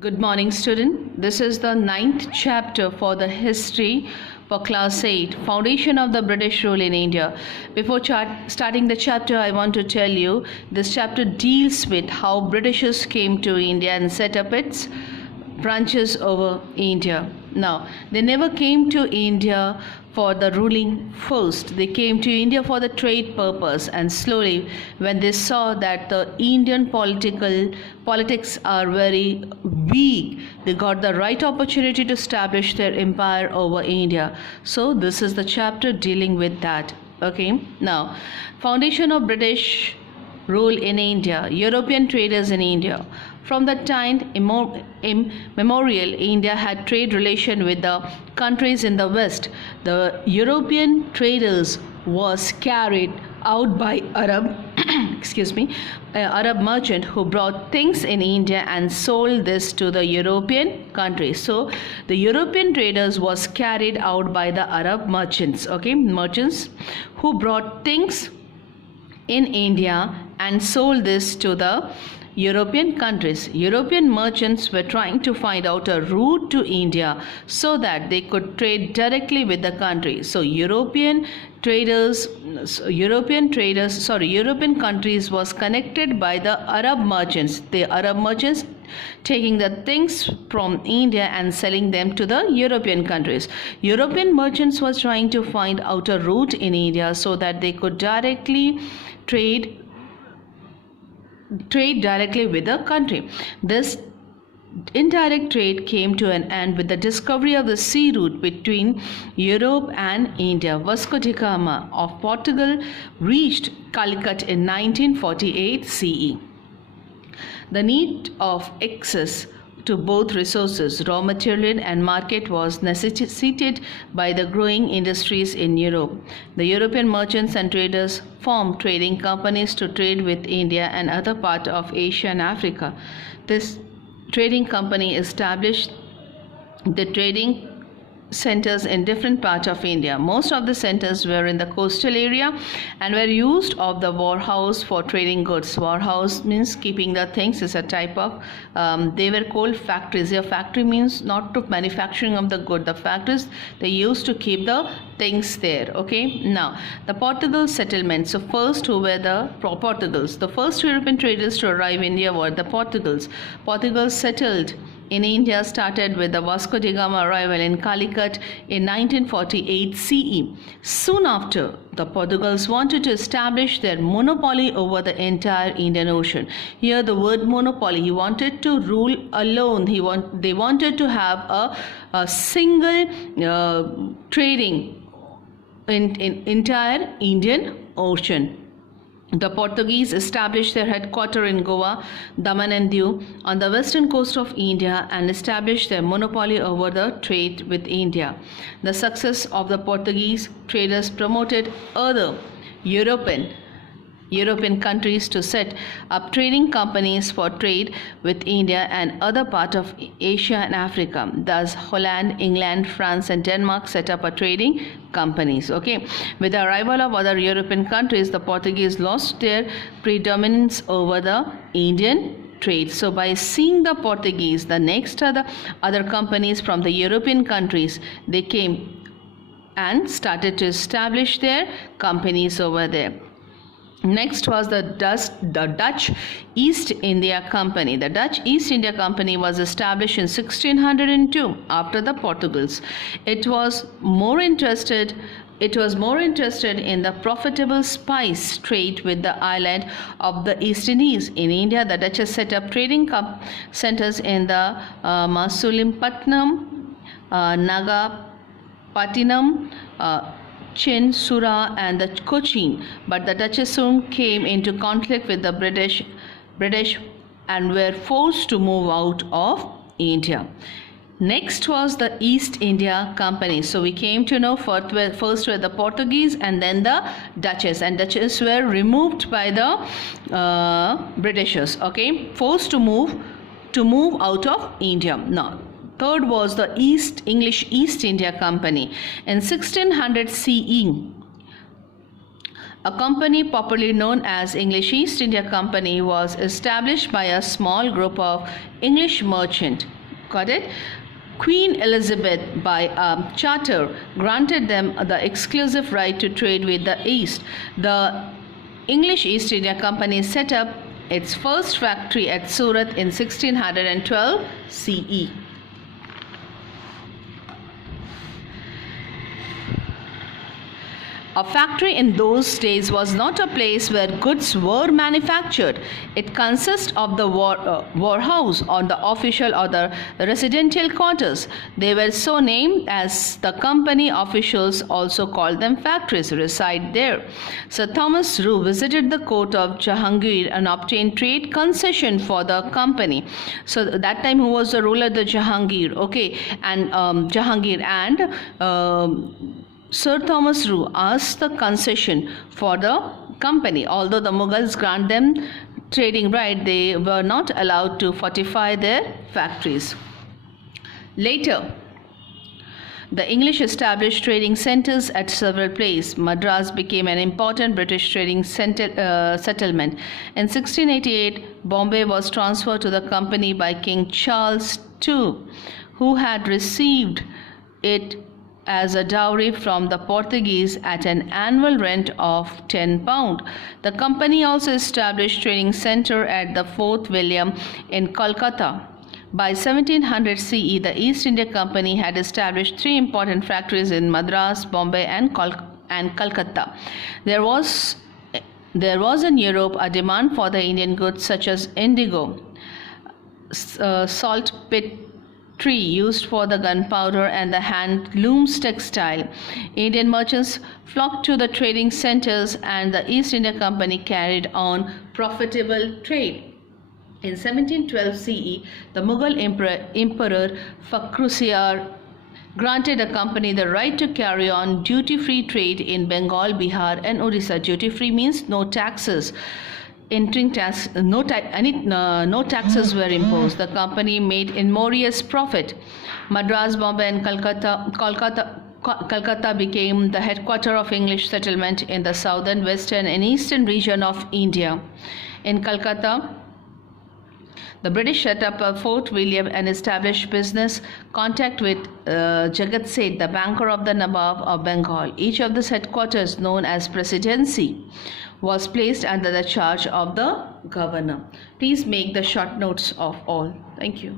Good morning, student. This is the ninth chapter for the history for class 8, Foundation of the British Rule in India. Before starting the chapter, I want to tell you this chapter deals with how Britishers came to India and set up its branches over India. Now, they never came to India for the ruling first. They came to India for the trade purpose, and slowly when they saw that the Indian politics are very weak, they got the right opportunity to establish their empire over India. So this is the chapter dealing with that. Okay, now foundation of British rule in India, European traders in India. From that time immemorial, India had trade relation with the countries in the West. The European traders was carried out by Arab, Arab merchant who brought things in India and sold this to the European countries. So the European traders was carried out by the Arab merchants, merchants who brought things in India and sold this to the European countries. European merchants were trying to find out a route to India so that they could trade directly with the country. So European countries was connected by the Arab merchants. The Arab merchants taking the things from India and selling them to the European countries. European merchants was trying to find out a route in India so that they could directly trade directly with the country. This indirect trade came to an end with the discovery of the sea route between Europe and India. Vasco da Gama of Portugal reached Calicut in 1948 CE. The need of access to both resources, raw material and market, was necessitated by the growing industries in Europe. The European merchants and traders formed trading companies to trade with India and other parts of Asia and Africa. This trading company established the trading centers in different parts of India. Most of the centers were in the coastal area and were used of the warehouse for trading goods. Warehouse means keeping the things, is a type of they were called factories. A factory means not to manufacturing of the good. The factories they used to keep the things there. Okay, now the Portugal settlement. So first, who were the Portugals? The first European traders to arrive in India were the Portugals. Portugal settled in India started with the Vasco da Gama arrival in Calicut in 1948 CE. Soon after, the Portugals wanted to establish their monopoly over the entire Indian Ocean. Here the word monopoly, he wanted to rule alone. They wanted to have a single trading in entire Indian Ocean. The Portuguese established their headquarters in Goa, Daman and Diu on the western coast of India and established their monopoly over the trade with India. The success of the Portuguese traders promoted other European countries to set up trading companies for trade with India and other parts of Asia and Africa. Thus, Holland, England, France and Denmark set up a trading companies. Okay, with the arrival of other European countries, the Portuguese lost their predominance over the Indian trade. So by seeing the Portuguese, the next other companies from the European countries, they came and started to establish their companies over there. Next was the Dutch East India Company. The Dutch East India Company was established in 1602 after the Portugals. It was more interested in the profitable spice trade with the island of the East Indies. In India, the Dutch set up trading centers in the Masulimpatnam, Nagapattinam, Chinsura and the Cochin, but the Dutch soon came into conflict with the British and were forced to move out of India. Next was the East India Company. So we came to know first were the Portuguese and then the Dutches, and Dutches were removed by the Britishers. Okay, forced to move out of India. Now, third was the English East India Company. In 1600 CE, A company popularly known as English East India Company was established by a small group of English merchants. Got it? Queen Elizabeth, by a charter, granted them the exclusive right to trade with the East. The English East India Company set up its first factory at Surat in 1612 CE. A factory in those days was not a place where goods were manufactured. It consists of the warehouse or the official or the residential quarters. They were so named as the company officials also called them factories reside there. Sir Thomas Roe visited the court of Jahangir and obtained trade concession for the company. So that time who was the ruler? The Jahangir. Okay, and Jahangir and Sir Thomas Roe asked the concession for the company. Although the Mughals grant them trading right, they were not allowed to fortify their factories. Later, the English established trading centers at several places. Madras became an important British trading settlement. In 1688, Bombay was transferred to the company by King Charles II, who had received it as a dowry from the Portuguese at an annual rent of £10. The company also established trading center at the Fort William in Kolkata. By 1700 CE, the East India Company had established three important factories in Madras, Bombay, and Calcutta. There was in Europe a demand for the Indian goods such as indigo, salt pit tree used for the gunpowder, and the handlooms textile. Indian merchants flocked to the trading centers and the East India Company carried on profitable trade. In 1712 CE, the Mughal Emperor Fakhrusyar granted a company the right to carry on duty-free trade in Bengal, Bihar, and Odisha. Duty-free means no taxes. Entering tax, no taxes were imposed. The company made enormous profit. Madras, Bombay, and Calcutta became the headquarters of English settlement in the southern, western, and eastern region of India. In Calcutta, the British set up a Fort William and established business contact with Jagat Seth, the banker of the Nawab of Bengal. Each of the headquarters, known as Presidency, was placed under the charge of the governor. Please make the short notes of all. Thank you.